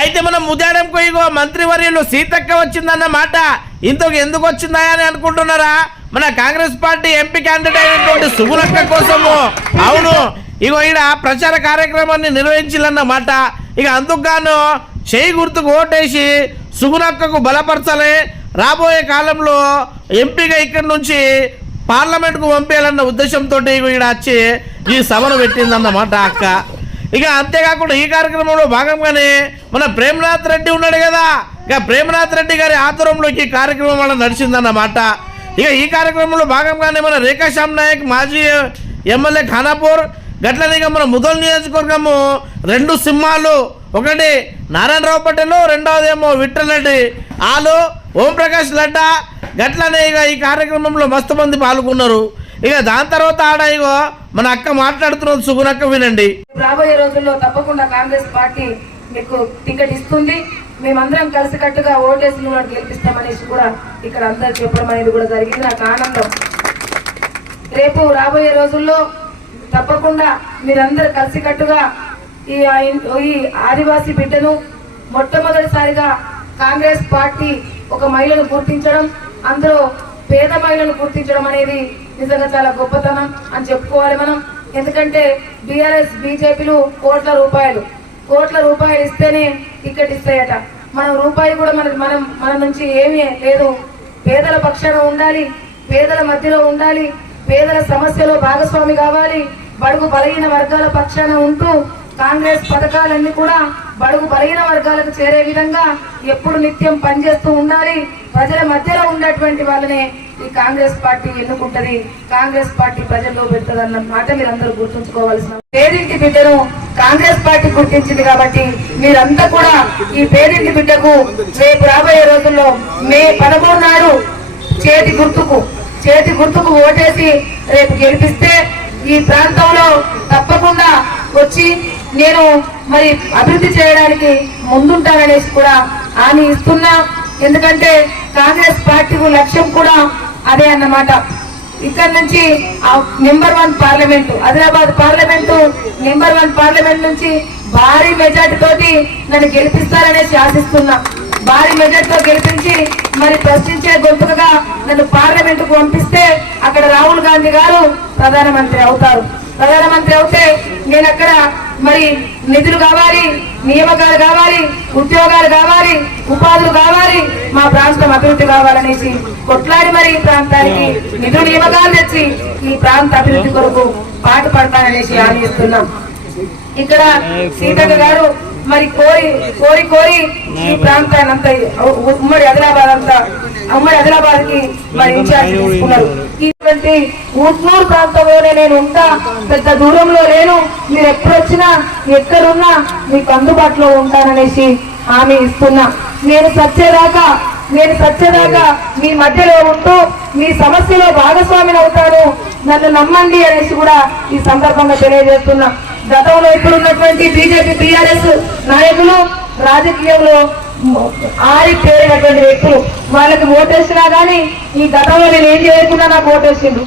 అయితే మనం ముద్దాడం కొయ్యగో మంత్రివర్యులు సీతక్క వచ్చిందన్న మాట. ఇంతకు ఎందుకు వచ్చిందా అని అనుకుంటున్నారా? మన కాంగ్రెస్ పార్టీ ఎంపీ క్యాండిడేట్ అయినటువంటి సుగుణక్క కోసము. అవును. ఇగో ఈడ ప్రచార కార్యక్రమాన్ని నిర్వహించాలన్నమాట ఇక అందుకు గాను చేయి గుర్తుకు ఓటేసి సుగుణక్కకు బలపరచాలి. రాబోయే కాలంలో ఎంపీగా ఇక్కడి నుంచి పార్లమెంట్కు పంపేయాలన్న ఉద్దేశంతో ఈడ వచ్చి ఈ సభను పెట్టిందన్నమాట అక్క. ఇక అంతేకాకుండా ఈ కార్యక్రమంలో భాగంగానే మన ప్రేమనాథ్ రెడ్డి ఉన్నాడు కదా. ఇక ప్రేమనాథ్ రెడ్డి గారి ఆధ్వర్యంలోకి ఈ కార్యక్రమం వల్ల నడిచిందన్నమాట. ఇక ఈ కార్యక్రమంలో భాగంగానే మన రేఖాశ్యామ్ నాయక్ మాజీ ఎమ్మెల్యే ఖానాపూర్ గట్లనే ఇక మన ముదల్ నియోజకవర్గము రెండు సింహాలు. ఒకటి నారాయణరావు పటేల్ రెండవది ఏమో విఠల్ ఆలు ఓంప్రకాష్ లడ్డా. గట్లనే ఇక ఈ కార్యక్రమంలో మస్తు మంది పాల్గొన్నారు. ఇక దాని తర్వాత ఆడ ఇగో మన అక్క మాట్లాడుతున్నది సుగుణక్క వినండి. రాబోయే రోజుల్లో తప్పకుండా కాంగ్రెస్ పార్టీ మీకు టికెట్ ఇస్తుంది. మేమందరం కలిసికట్టుగా ఓటేసి మిమ్మల్ని గెలిపిస్తామనేసి కూడా ఇక్కడ అందరు చెప్పడం అనేది కూడా జరిగింది. నాకు ఆనందం. రేపు రాబోయే రోజుల్లో తప్పకుండా మీరందరూ కలిసికట్టుగా ఈ ఈ ఆదివాసీ బిడ్డను మొట్టమొదటిసారిగా కాంగ్రెస్ పార్టీ ఒక మహిళను గుర్తించడం అందులో పేద మహిళను గుర్తించడం అనేది నిజంగా చాలా గొప్పతనం అని చెప్పుకోవాలి మనం. ఎందుకంటే బీఆర్ఎస్ బీజేపీలు కోట్ల రూపాయలు. కోట్ల రూపాయలు ఇస్తేనే టికెట్ ఇస్తాయట. మనం రూపాయి కూడా మన మనం మన నుంచి ఏమీ లేదు. పేదల పక్షాన ఉండాలి పేదల మధ్యలో ఉండాలి పేదల సమస్యలో భాగస్వామి కావాలి బడుగు బలహీన వర్గాల పక్షాన ఉంటూ కాంగ్రెస్ పథకాలన్నీ కూడా బడుగు బలహీన వర్గాలకు చేరే విధంగా ఎప్పుడు నిత్యం పనిచేస్తూ ఉండాలి. ప్రజల మధ్యలో ఉన్నటువంటి వాళ్ళనే ఈ కాంగ్రెస్ పార్టీ ఎన్నుకుంటది. కాంగ్రెస్ పార్టీ ప్రజల్లో పెడుతుందన్న మాట మీరందరూ గుర్తుంచుకోవాల్సిన పేదింటి బిడ్డను కాంగ్రెస్ పార్టీ గుర్తించింది కాబట్టి మీరంతా కూడా ఈ పేదింటి బిడ్డకు రేపు రాబోయే రోజుల్లో మే పదమూడు నాడు చేతి గుర్తుకు చేతి గుర్తుకు ఓటేసి రేపు గెలిపిస్తే ఈ ప్రాంతంలో తప్పకుండా వచ్చి నేను మరి అభివృద్ధి చేయడానికి ముందుంటాననేసి కూడా హామీ ఇస్తున్నా. ఎందుకంటే కాంగ్రెస్ పార్టీ లక్ష్యం కూడా అదే అన్నమాట. ఇక్కడ నుంచి number one parliament Adilabad parliament number one parliament నుంచి భారీ మెజార్టీ తోటి నన్ను గెలిపిస్తారనేసి ఆశిస్తున్నా. భారీ మెజార్టీతో గెలిపించి మరి ప్రశ్నించే గొంతుకగా నన్ను పార్లమెంట్కు పంపిస్తే అక్కడ రాహుల్ గాంధీ గారు ప్రధానమంత్రి అవుతారు. ప్రధానమంత్రి అవుతే నేను అక్కడ మరి నిధులు కావాలి నియామకాలు కావాలి ఉద్యోగాలు కావాలి ఉపాధులు కావాలి మా ప్రాంతం అభివృద్ధి కావాలనేసి కొట్లాడి మరి ఈ ప్రాంతానికి నిధులు నియామకాలు తెచ్చి ఈ ప్రాంత అభివృద్ధి కొరకు పాట పడతాననేసి ఆలోచిస్తున్నాం. ఇక్కడ సీతక్క గారు మరి కోరి కోరి కోరి ఈ ప్రాంతాన్ని అంతా ఉమ్మడి ఆదిలాబాద్ అంతా ఉమ్మడి ఆదిలాబాద్కి మరి ఇన్ఛార్జ్ తీసుకున్నారు. ఊట్నూరు ప్రాంతంలోనే నేను ఉంటా. పెద్ద దూరంలో లేను. మీరు ఎప్పుడొచ్చినా ఎక్కడున్నా మీకు అందుబాటులో ఉంటాననేసి హామీ ఇస్తున్నా. నేను సచ్చేదాకా నేను సచ్చేదాకా మీ మధ్యలో ఉంటూ మీ సమస్యలో భాగస్వామిని అవుతాను. నన్ను నమ్మండి అనేసి కూడా ఈ సందర్భంగా తెలియజేస్తున్నా. గతంలో ఇప్పుడున్నటువంటి బీజేపీ టీఆర్ఎస్ నాయకులు రాజకీయంలో ఆరి పేరినటువంటి వ్యక్తులు. వాళ్ళకి ఓటేసినా కానీ ఈ గతంలో నేను ఏం చేయకుండా నాకు ఓటేసిండు